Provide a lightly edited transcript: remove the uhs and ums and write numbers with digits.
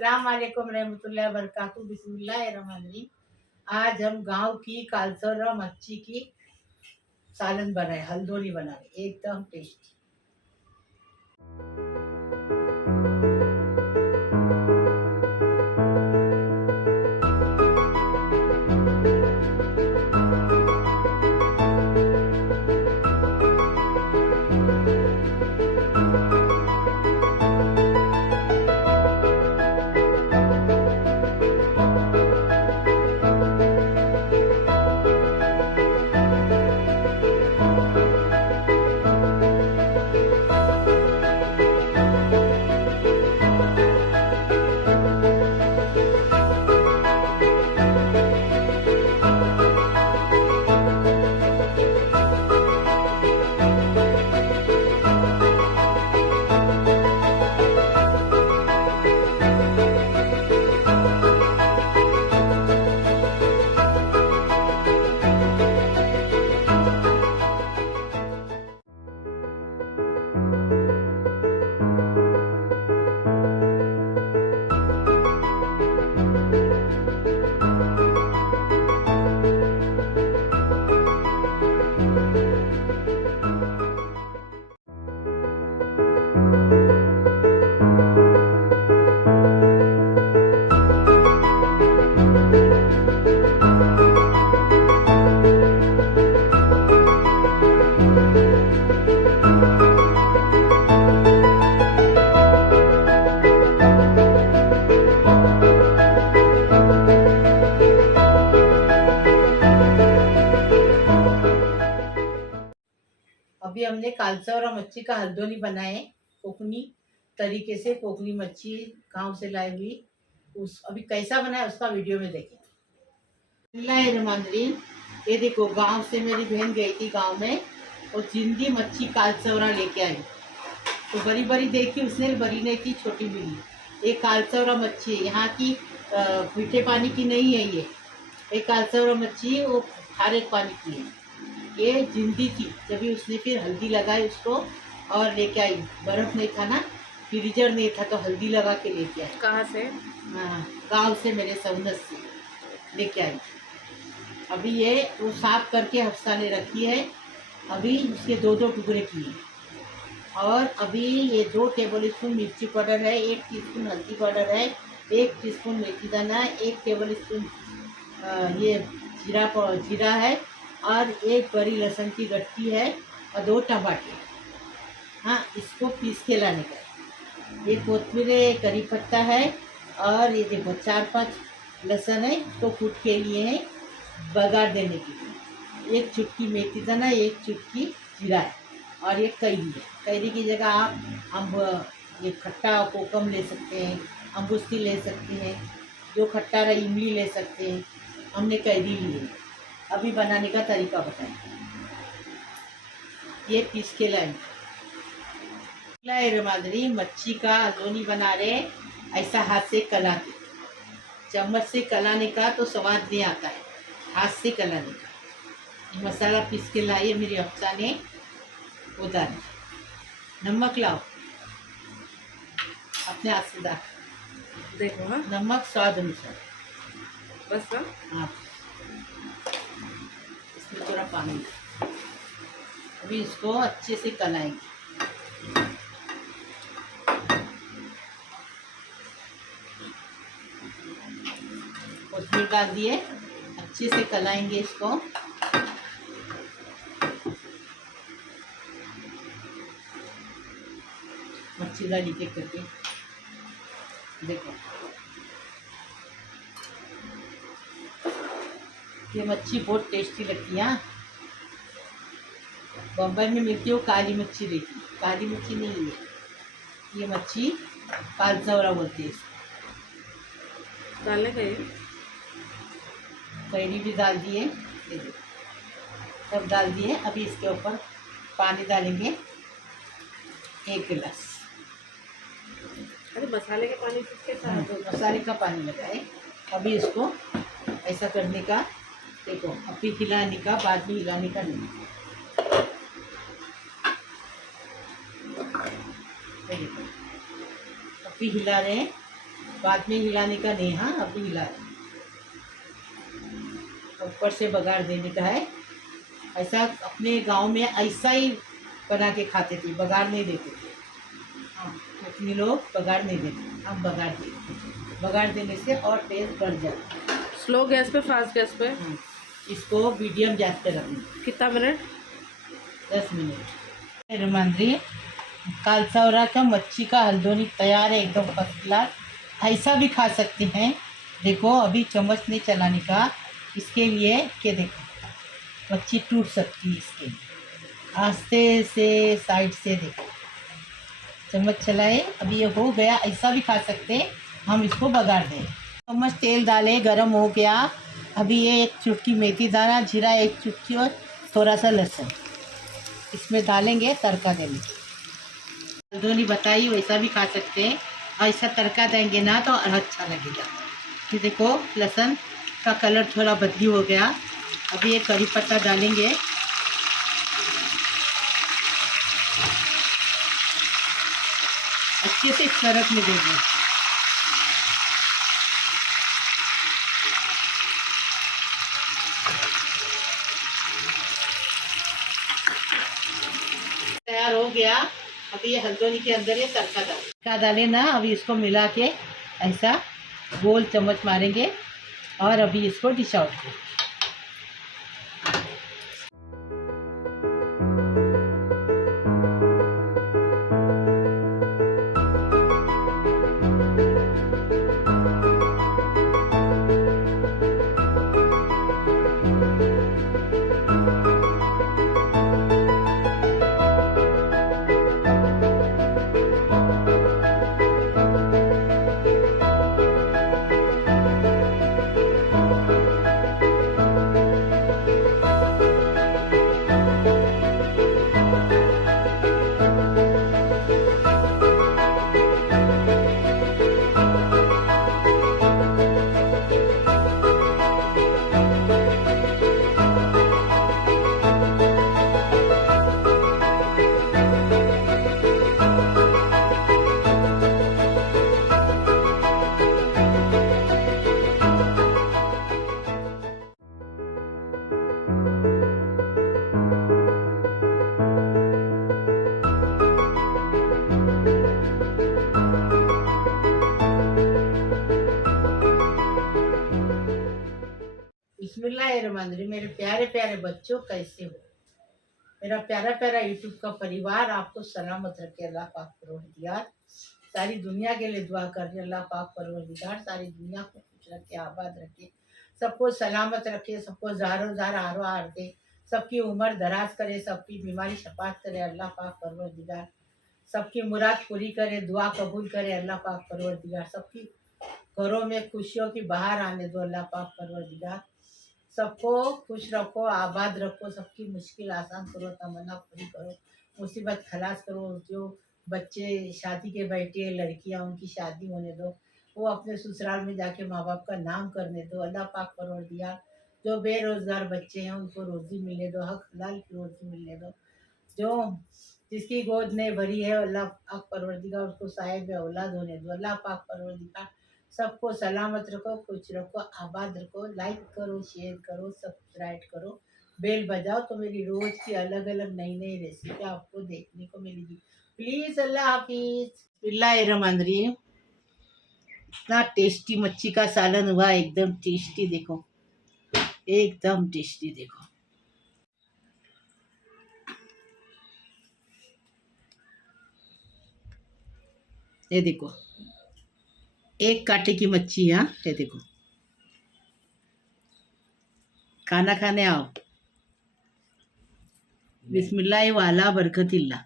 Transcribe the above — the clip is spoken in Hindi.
अस्सलाम वालेकुम रहमतुल्लाहि व बरकातहू। बिस्मिल्लाहिर्रहमानिर्रहीम। आज हम गांव की कालसौरा मच्छी की सालन बनाए, हल्दोनी बनाए, एकदम टेस्टी। अभी हमने कालसौरा मच्छी का हल्दोनी बनाए, कोकनी तरीके से। कोकनी मच्छी गांव से लाई हुई, उस अभी कैसा बनाया उसका वीडियो में देखें। बिस्मिल्लाहिर्रहमानिर्रहीम। ये देखो, गांव से मेरी बहन गई थी गांव में, और जिंदी मच्छी कालसौरा लेके आई। तो बड़ी बड़ी देखी उसने, बड़ी नहीं थी, छोटी मिली। ये कालसौरा मच्छी यहाँ की मीठे पानी की नहीं है। ये कालसौरा मच्छी वो खारे पानी की है। ये जिंदी थी, जब उसने फिर हल्दी लगाई उसको और लेके आई। बर्फ नहीं था ना, फ्रीजर नहीं था, तो हल्दी लगा के लेके आई। कहाँ से? हाँ, गांव से, मेरे सौनस से लेके आई। अभी ये वो साफ करके हफ्ता ने रखी है। अभी उसके दो दो टुकड़े किए, और अभी ये 2 टेबल स्पून मिर्ची पाउडर है, 1 टीस्पून हल्दी पाउडर है, 1 टीस्पून मेथी दाना है, 1 टेबल स्पून ये जीरा है, और 1 बड़ी लहसुन की गट्टी है, और 2 टमाटर। हाँ, इसको पीस के लाने का। ये कोतमीर करी पत्ता है, और ये देखो 4-5 लहसुन है, इसको कूट के लिए है बघार देने के लिए। 1 चुटकी मेथी दाना, 1 चुटकी जीरा है, और ये कैरी है। कैरी की जगह आप ये खट्टा कोकम ले सकते हैं, अम्बुस्ती ले सकते हैं, जो खट्टा रहा इमली ले सकते हैं। हमने कैरी ली है। अभी बनाने का तरीका बताएं। ये पीस के लाएंगे। मच्छी का हल्दोनी बना रहे, ऐसा हाथ से कला के। चम्मच से कलाने का तो स्वाद नहीं आता है, हाथ से कलाने का। मसाला पीस के लाइए मेरी अफ्सा ने, उतार। नमक लाओ, अपने हाथ से डाल। देखो। हाँ, नमक स्वाद अनुसार बस। हाँ, इसमें थोड़ा पानी। अभी इसको अच्छे से कलाएंगे। कोथिंबीर डाल दिए, अच्छे से कलाएंगे इसको। मच्छी डाली चेक करके देखो, ये मच्छी बहुत टेस्टी लगती है। बम्बई में मिलती है वो काली मच्छी रहती है, काली मच्छी नहीं है ये मच्छी, कालसौरा बोलती है इसको। डालने का कैरी भी डाल दिए, ये देखो सब डाल दिए। अभी इसके ऊपर पानी डालेंगे 1 गिलास। अरे मसाले के पानी किसके साथ? मसाले का पानी लगाए। अभी इसको ऐसा करने का, देखो अभी हिलाने का, बाद में हिलाने का नहीं। अभी हिला रहे हैं, बाद में हिलाने का नहीं, हाँ अभी हिला, ऊपर से बघार देने का है। ऐसा अपने गांव में ऐसा ही बना के खाते थे, बघार नहीं देते थे। हाँ, इतने लोग बघार नहीं देते, हम बघार देते। बघार देने से और टेस्ट बढ़ जाता है। स्लो गैस पे, फास्ट गैस पे? इसको मीडियम गैस पे रखना। कितना मिनट? 10 मिनट। रुमांद्री कालसावरा का मच्छी का हल्दोनी तैयार है, एकदम फर्स्ट क्लास। ऐसा भी खा सकते हैं। देखो अभी चम्मच नहीं चलाने का, इसके लिए कि देखो मच्छी टूट सकती है, इसके लिए आस्ते से साइड से देखो चम्मच चलाए। अभी ये हो गया, ऐसा भी खा सकते हैं। हम इसको बघार दें। चम्मच तेल डाले, गरम हो गया। अभी ये एक चुटकी मेथी दाना, जीरा एक चुटकी और थोड़ा सा लहसुन इसमें डालेंगे तड़का देने। हल्दोनी बताई वैसा भी खा सकते हैं। ऐसा तड़का देंगे ना तो और अच्छा लगेगा। ये देखो लहसुन का कलर थोड़ा बदली हो गया। अभी ये करी पत्ता डालेंगे। अच्छे से सरक में देंगे। तैयार हो गया। अभी ये हल्दोनी के अंदर ये तड़का डाले ना। अभी इसको मिला के ऐसा गोल चम्मच मारेंगे और अभी इसको डिश आउट करेंगे। बिस्मिल्लाहिर्रहमानिर्रहीम। मेरे प्यारे प्यारे बच्चों, कैसे हो? मेरा प्यारा प्यारा यूट्यूब का परिवार आपको सलामत रखे। अल्लाह पाक परवरदिगार सारी दुनिया के लिए दुआ कर रहे। अल्लाह पाक परवरदिगार सारी दुनिया को खुश रखे, आबाद रखे, सबको सलामत रखे, सबको ज़ारो ज़ार आरो आर दे, सबकी उम्र दराज करे, सबकी बीमारी शफात करे। अल्लाह पाक परवरदिगार सबकी मुराद पूरी करे, दुआ कबूल करे। अल्लाह पाक परवरदिगार सबकी घरों में खुशियों की बहार आने दो। अल्लाह पाक परवरदिगार सबको खुश रखो, आबाद रखो, सबकी मुश्किल आसान करो, तमन्ना पूरी करो, मुसीबत खलास करो। जो बच्चे शादी के बैठे लड़कियां, उनकी शादी होने दो, वो अपने ससुराल में जाके माँ बाप का नाम करने दो। अल्लाह पाक परवरदिगार जो बेरोज़गार बच्चे हैं उनको रोज़ी मिलने दो, हक हलाल की रोज़ी मिलने दो। जो जिसकी गोद नहीं भरी है अल्लाह पाक परवरदिगार उसको साहिब औलाद होने दो। अल्लाह पाक परवरदिगार सबको सलामत रखो, खुश रखो, आबाद रखो। लाइक करो, शेयर करो, सब्सक्राइब करो, बेल बजाओ तो मेरी रोज़ की अलग अलग नई नई रेसिपी आपको देखने को मिलेगी। प्लीज़। अल्लाह हाफिज़। बिस्मिल्लाहिर्रहमानिर्रहीम। इतना टेस्टी मच्छी का सालन हुआ, एकदम टेस्टी। देखो एकदम टेस्टी। देखो ये देखो एक कांटे की मच्छी है। ये देखो खाना खाने आओ। बिस्मिल्लाह वाला बरकतिल्ला।